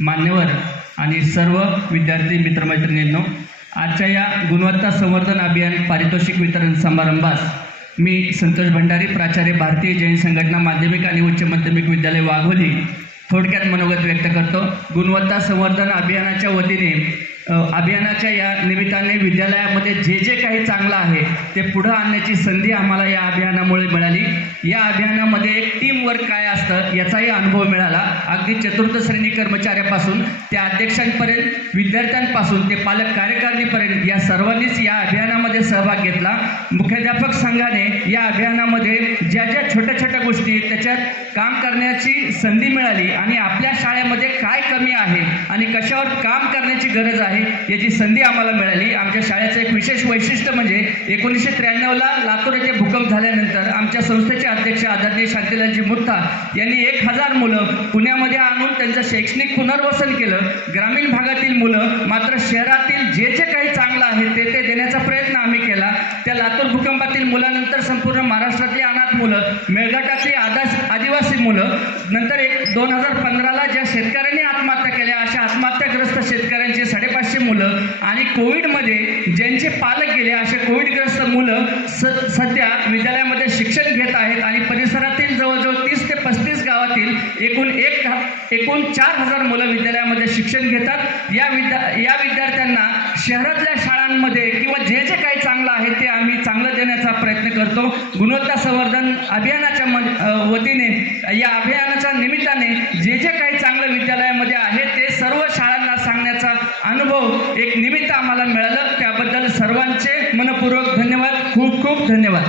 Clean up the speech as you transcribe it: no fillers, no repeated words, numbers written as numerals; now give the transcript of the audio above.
मान्यवर आणि सर्व विद्यार्थी मित्रमैत्रिणींनो, आजच्या या गुणवत्ता संवर्धन अभियान पारितोषिक वितरण समारंभास मी संतोष भंडारी, प्राचार्य, भारतीय जैन संघटना माध्यमिक आणि उच्च माध्यमिक विद्यालय वाघोली थोडक्यात मनोगत व्यक्त करतो। गुणवत्ता संवर्धन अभियानाच्या वतीने अभियानाच्या या निमित्ताने विद्यालयामध्ये जे काही चांगलं आहे ते पुढे आणण्याची संधी आम्हाला या अभियानामुळे मिळाली। या अभियानामध्ये एक टीम वर्क काय असतं याचाही अनुभव मिळाला। अगदी चतुर्थ श्रेणी कर्मचाऱ्यापासून ते अध्यक्षांपर्यंत, विद्यार्थ्यांपासून ते पालक कार्यकारिणीपर्यंत या सर्वांनीच या अभियानामध्ये सहभाग घेतला। मुख्याध्यापक संघाने या अभियानामध्ये ज्या छोट्या गोष्टी त्याच्यात काम करण्याची संधी मिळाली आणि आपल्या शाळेमध्ये काय कमी आहे आणि कशावर काम करण्याची गरज आहे याची संधी आम्हाला मिळाली। आमच्या शाळेचं एक विशेष वैशिष्ट्य म्हणजे 1993ला लातूर येथे भूकंप झाल्यानंतर आमच्या संस्थेचे अध्यक्ष आदरणीय शांतीलालजी मुठा यांनी 1000 मुलं पुण्यामध्ये आणून त्यांचं शैक्षणिक पुनर्वसन केलं। ग्रामीण भागातील मुलं मात्र शहरातील जे काही चांगलं आहे ते देण्याचा प्रयत्न आम्ही केला। त्या लातूर भूकंपातील मुलांनंतर संपूर्ण महाराष्ट्रातली अनाथ मुलं, मेळघाटातली आदिवासी मुलं, नंतर 2015ला ज्या शेतकऱ्यांनी आत्महत्या केल्या अशा आत्महत्याग्रस्त शेतकऱ्यांची 550 मुलं आणि कोविडमध्ये ज्यांचे पालक गेले असे कोविडग्रस्त मुलं सध्या विद्यालयामध्ये शिक्षण घेत आहेत आणि परिसरातील जवळजवळ 30 ते 35 गावातील एकूण 4000 मुलं विद्यालयामध्ये शिक्षण घेतात। या विद्यार्थ्यांना शहरातल्या शाळांमध्ये किंवा जे काही चांगलं आहे ते आम्ही चांगलं देण्याचा प्रयत्न करतो। गुणवत्ता संवर्धन अभियानाच्या वतीने या अभियानाच्या निमित्ताने जे काही चांगलं विद्यालयामध्ये आहे ते सर्व शाळांना सांगण्याचा अनुभव एक निमित्त आम्हाला मिळालं। त्याबद्दल सर्वांचे मनपूर्वक धन्यवाद। खूप खूप धन्यवाद।